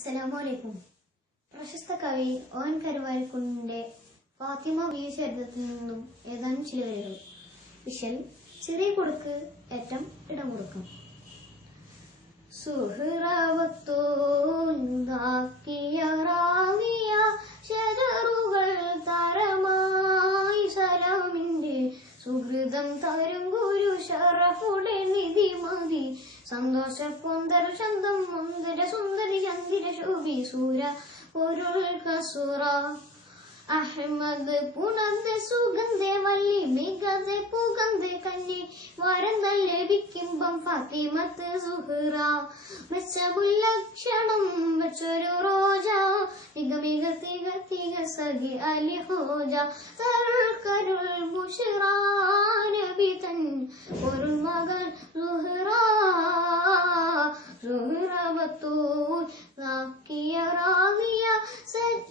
അസ്സലാമലൈക്കും. പ്രശസ്ത കവി ഓൻ കരുവാരക്കുണ്ടിന്റെ ഫാത്തിമ വി ചരിത്രത്തിൽ നിന്നും ഏതാനും ചില വരികൾ. വിഷൽ ചെറിയ കൊടുക്ക് ഏറ്റം ഇടം കൊടുക്കും. തരമായി സലാമിന്റെ സുഹൃതം തരും ഗുരു ഷറഫുടെ നിധി മതി സന്തോഷ പൊന്തര ചന്തം മുന്തിര സുന്ദരി ചന്ദിര ശോഭി സൂര പൊരുൾ കസുറ അഹമ്മദ് പുണർന്ന് സുഗന്ധെ വല്ലി മികതെ പുകന്തെ കന്നി വരന്തൽ ലഭിക്കുമ്പം ഫാത്തിമത്ത് സുഹ്റ മെച്ചമുല്ലക്ഷണം വെച്ചൊരു റോജ മിക മിക തിക തിക സഖി അലി ഹോജ തരുൾ കരുൾ ബുഷ്റ നബി തൻ ഒരു മകൻ സുഹ്റ സുഹ്റവത്തൂൽ നാക്കിയ റാവിയ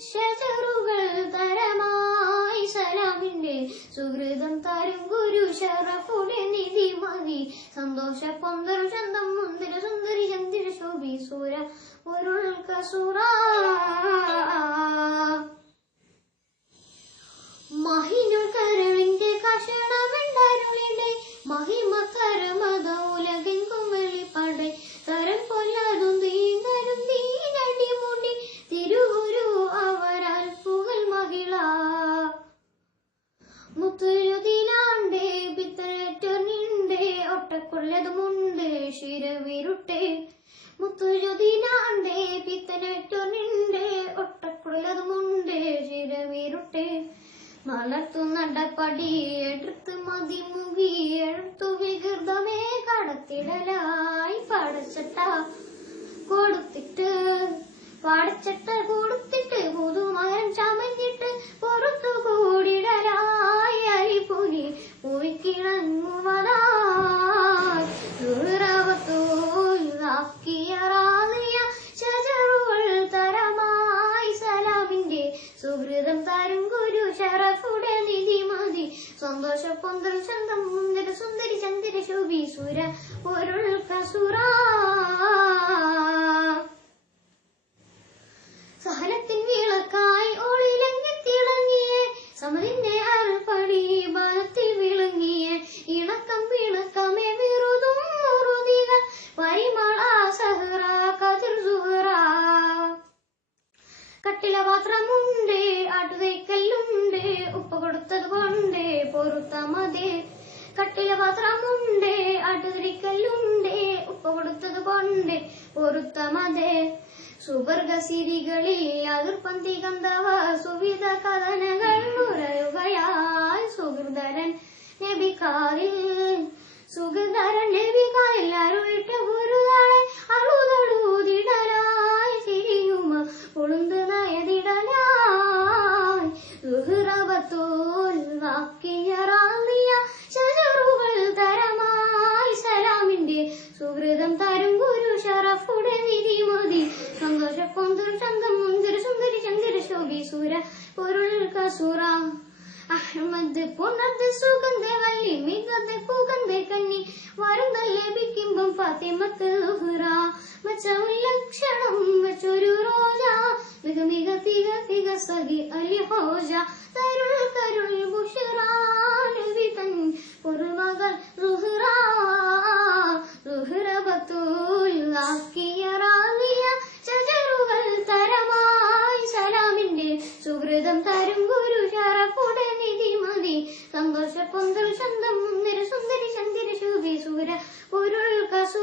ഷജറുകൾ തരമായി സലാമിന്റെ സുഹൃതം തരും ഗുരു ഷറഫുടെ നിധി മതി സന്തോഷ പൊന്തർ ചന്തം മുന്തിര സുന്ദരി ചന്ദിര ശോഭി സൂര പൊരുൾ കസുറ മഹിനുൾ കരളിന്റെ കഷണമെണ്ടരുളിന്റെ മഹിമ കരമത ഉലകെങ്കും വെളിപ്പാടെ തരം കൊല്ലാതും തീന്തരും തീരടി മുടി തിരുഗുരു അവരാൽ പുകൽ മഹിള മുത്തുരുതിലാണ്ടേ പിത്തരറ്റൊന്നിണ്ടേ ഒട്ടക്കൊള്ളതുമുണ്ട് ശിരവിരുട്ടെ മുത്തുരുതിലാണ്ടേ പിത്തരറ്റൊന്നിണ്ടേ ഒട്ടക്കൊള്ളതുമുണ്ട് ശിരവിരുട്ടെ മലർത്തു നടപ്പടി എടുത്ത് മതിമുകി എടുത്തു വികൃതമേ കടത്തിടലായി പാടച്ചട്ട കൊടുത്തിട്ട് പുതുമരം ചമഞ്ഞിട്ട് പുറത്തു കൂടിടലായി അരിപുലി പോയിക്കിളങ്ങുവതാക്കിയ ഷജറുകൾ തരമായി സലാമിന്റെ സുഹൃതം തരും ഗുരു ഷറഫുടെ നിധി മതി സന്തോഷ പൊന്തൽ ചന്തം മുന്തിര സുന്ദരി ചന്ദിര ശോഭി സുര പൊരുൾ കസുറ സഹനത്തിൻ വിളക്കായി ഒളിലങ്ങിത്തിളങ്ങിയേ സമതിന്റെ അറുപടി ബലത്തിൽ വിളങ്ങിയേ ഇണക്കം വിളക്കമേ വിറുതും മുറുതികൾ പരിമള സഹറ കതിർ സുഹറ കട്ടില പാത്രമുണ്ട് ആട്ടുതൈക്കല്ലുണ്ട് ഉപ്പ കൊടുത്തത് കൊണ്ട് പൊറുത്ത മതേ കട്ടില പാത്രമുണ്ട് ആട്ടുതൈക്കല്ലുണ്ട് ഉപ്പ കൊടുത്തത് കൊണ്ട് പൊറുത്ത മതേ സുവർഗസിരികളിൽ അതിർപ്പന്തി കന്തവ സുവിധ കഥനകൾ ഉറയുകയാൽ സുഹൃദരൻ നബിക്കാരിൽ അരുളിട്ട ഗുരുതാളെ അളുതളൂതിടലായി സിരിയുമ ഉളുന്ത് നയതിടലായി സുഹൃവത്തോൽ വാക്കിയറാന്നിയ ഷജറുകൾ തരമായി സലാമിന്റെ സുഹൃതം തരും ഗുരു ഷറഫുടെ നിധി മതി സന്തോഷ പൊന്തർ ചന്തം മുന്തിര സുന്ദരി ചന്ദിര ശോഭി സൂര പൊരുൾ കസുറ അഹമ്മദ് പുണർന്ന് സുഗന്ധെ വല്ലി മികതെ പുകന്തെ കന്നി വരന്തൽ ലഭിക്കുമ്പം ഫാത്തിമത്ത് സുഹ്റ മെച്ചമുല്ലക്ഷണം വെച്ചൊരു റോജ മിക മിക തിക തിക സഖി അലി ഹോജ തരുൾ കരുൾ ബുഷ്റ നബി തൻ ഒരു മകൾ സുഹ്റ സുഹ്റവത്തൂൽ നാക്കിയ റാവിയ ഷജറുകൾ തരമായി സലാമിന്റെ സുഹൃതം തരും ഗുരു ഷറഫുടെ നിധി മതി സന്തോഷ പൊന്തൽ ചന്തം മുന്തിര സുന്ദരി ചന്ദിര ശോഭി സൂര പൊരുൾ കസു